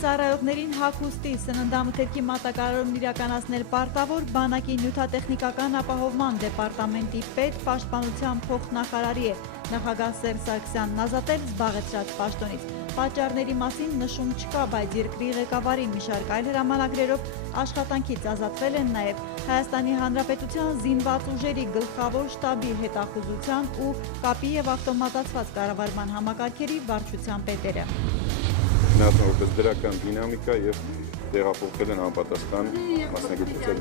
ծառայողներին հագուստի, սննդամթերքի մատակարարումն իրականացնել պարտավոր բանակի նյութատեխնիկական ապահովման դեպարտամենտի պետ պաշտպանության փոխնախարարի է նախագահ Սերժ Սարգսյանն ազատել զբաղեցրած պաշտոնից։ Պատճառների մասին նշում չկա, բայց երկրի ղեկավարին մի շարք այլ հրամանագրերով աշխատանքից ազատվել են նաև Հայաստանի Հանրապետության զինված ուժերի գլխավոր շտաբի հետախուզության ու կապի եւ ավտոմատացված կառավարման համակարգերի վարչության պետերը։ Որպես դրական դինամիկա եւ տեղափոխել են անպատասխան մասնագիտության։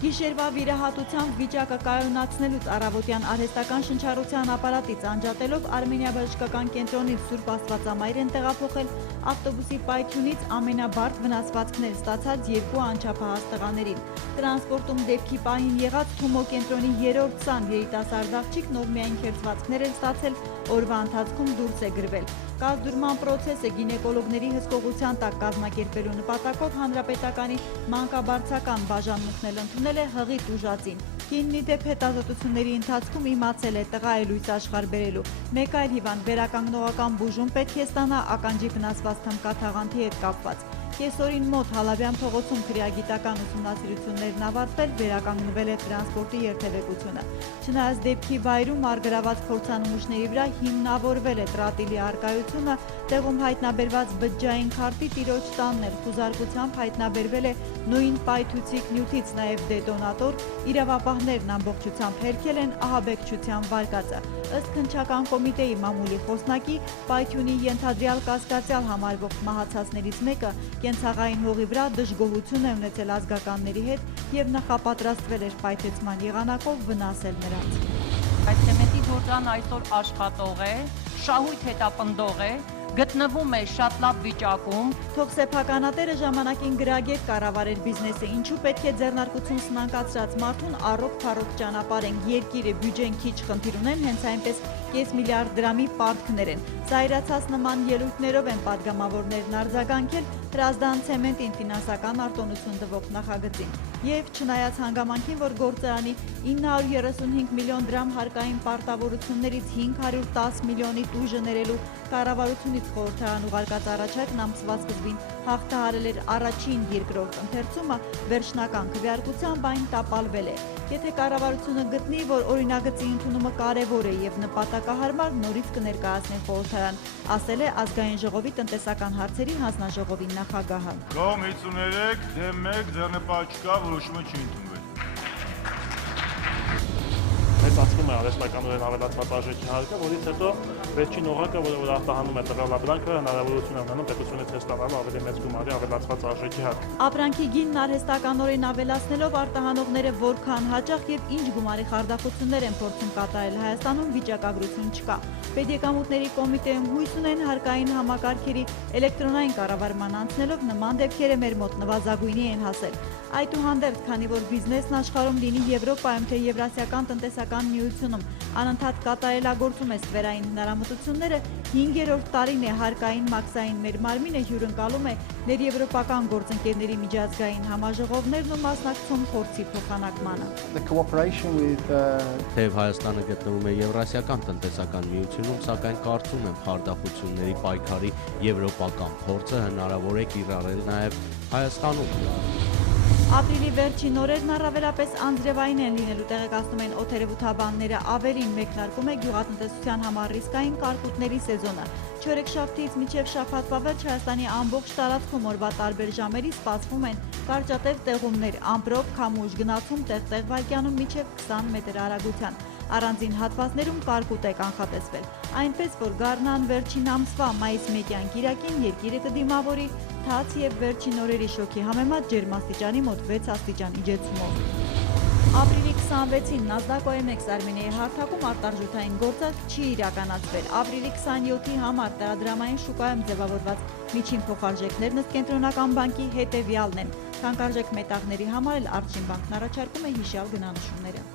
Գիշերվա վիրահատությամբ վիճակը կայունացնելուց առավոտյան արհեստական շնչառության ապարատից անջատելով Արմենիա բժշկական կենտրոնից Սուրբ Աստվածամայր են տեղափոխել ավտոբուսի պայթյունից ամենաբարդ վնասվածքներ ստացած երկու անչափահաս տղաներին։ Տրանսպորտում դեպքի պահին եղած Թումո կենտրոնի 3-րդ սան երիտասարդ աղջիկ նոր միայն քերծվածքներ են ստացել, օրվա ընթացքում դուրս է գրվել։ Կազդուրման պրոցեսը գինեկոլոգների հսկողության տակ կազմակերպելու նպատակով Հանրապետականի մանկաբարձական բաժանմունքն էլ ընդունել է հղի տուժածին։ Կինն ի դեպ հետազոտությունների ընթացքում իմացել է տղա է լույս աշխարհ բերելու։ Մեկ այլ հիվանդ վերականգնողական բուժում պետք է ստանա ականջի վնասված թմքաթաղանթի հետ կապված։ Կեսօրին մոտ Հալաբյան փողոցում քրեագիտական ուսումնասիրություններն ավարտվել, վերականգնվել է տրանսպորտի երթևեկությունը։ Չնայած դեպքի վայրում առգրաված փորձանմուշների վրա հիմնավորվել է տրատիլի առկայությունը, տեղում հայտնաբերված բջջային քարտի տիրոջ տանն էլ խուզարկությամբ հայտնաբերվել է նույն պայթուցիկ նյութից նաև դետոնատոր, իրավապահներն ամբողջությամբ հերքել են ահաբեկչության վարկածը։ Ըստ քննչական կոմիտեի մամուլի խոսնակի, պայթյունի ենթադրյալ կասկածյալ համարվող մահացածներից մեկը կենցաղային հողի վրա դժգոհություն է ունեցել ազգականների հետ եւ նախապատրաստվել էր պայթեցման եղանակով վնասել նրանց։ Այս ցեմենտի գործարանը այսօր աշխատող է, շահույթ հետապնդող է, գտնվում է շատ լավ վիճակում։ Թող սեփականատերը ժամանակին գրագետ կառավարեր բիզնեսը, ինչու պետք է ձեռնարկություն սնանկացրած մարդուն առողջ ճանապարհ են, երկիրը, բյուջեն քիչ խնդիր ունեն, հենց այնպես կես միլիարդ դրամի պարտքներ են։ Զայրացած նման ելույթներով են падգամավորներն արձագանքել Հրազդան ցեմենտին ֆինանսական արտոնություն տվող նախագծին։ Եվ չնայած հանգամանքին, որ գործարանի 935 միլիոն դրամ հարկային պարտավորություններից 510 միլիոնի տուժը ներելու կառավարությունից խորհրդարան ուղարկած առաջարկն ամսվա սկզբին հաղթահարել էր առաջին երկրորդ ընթերցումը, վերջնական քվեարկությամբ այն տապալվել է։ Եթե կառավարությունը գտնի, որ օրինագծի ընդունումը կարևոր է եւ նպատակահարմար, նորից կներկայացնի խորհրդարան, ասել է Ազգային ժողովի տնտեսական հարցերի հանձնաժողովի նախագահը։ Կողմ 53 դեմ 1 ձեռնպահ չկա, որոշումը չի ընդունվել։ Մեծացնում է արհեստականորեն ավելացված արժեքի հարկը, որից հետո վերջին օղակը, որը արտահանում է տվյալ ապրանքը, հնարավորություն է ունենում պետությունից ստանալ ավելի մեծ գումարի ավելացված արժեքի հարկ։ Ապրանքի գինն արհեստականորեն ավելացնելով արտահանողները որքան հաճախ եւ ինչ գումարի խարդախություններ են փորձում կատարել Հայաստանում վիճակագրություն չկա։ Պետեկամուտների կոմիտեում հույս ունեն հարկային համակարգերի էլեկտրոնային կառավարման անցնելով նման դեպքերը մեր մոտ նվազագույնի են հասել։ Այդուհանդերձ, քանի որ բիզնեսն աշխարհում լինի Եվրոպայում թե Եվրասիական տնտեսական միությունում անընդհատ կատարելագործում է ստվերային հնարամտությունները, 5-րդ տարին է հարկային մաքսային մեր մարմինը հյուրընկալում է ներեվրոպական գործընկերների միջազգային համաժողովներն ու մասնակցում փորձի փոխանակմանը։ Թեև Հայաստանը գտնվում է Եվրասիական տնտեսական միությունում, սակայն կարծում եմ խարդախությունների պայքարի եվրոպական փորձը հնարավոր է կիրառել նաև Հայաստանում։ Ապրիլի վերջին օրերն առավելապես անձրևային են լինելու, տեղեկացնում են օդերևութաբանները, ավելին մեկնարկում է գյուղատնտեսության համար ռիսկային կարկուտների սեզոնը։ Չորեքշաբթից մինչև շաբաթվա վերջ Հայաստանի ամբողջ տարածքում օրվա տարբեր ժամերի սպասվում են կարճատև տեղումներ, ամպրոպ, քամուշ, գնացում տեղ-տեղ վայրկյանում մինչև 20 մետր արագության։ Առանձին հատվածներում կարկուտ է կանխատեսվել։ Այնպես, որ գարնան վերջին ամսվա մայիս 1-յան կիրակին երկիրը կդիմավորի թաց եւ վերջին օրերի շոկի համեմատ ջերմաստիճանի մոտ 6 աստիճան իջեցումով։ Ապրիլի 26-ին NASDAQ OMX Արմենիայի հարթակում արտարժութային գործարք չի իրականացվել։ Ապրիլի 27-ի համար տարադրամային շուկայում ձևավորված միջին փոխարժեքներն ըստ Կենտրոնական բանկի հետևյալն են։ Թանկարժեք մետաղների համար էլ Արժին բանկն առաջարկում է հիշյալ գնանշումները։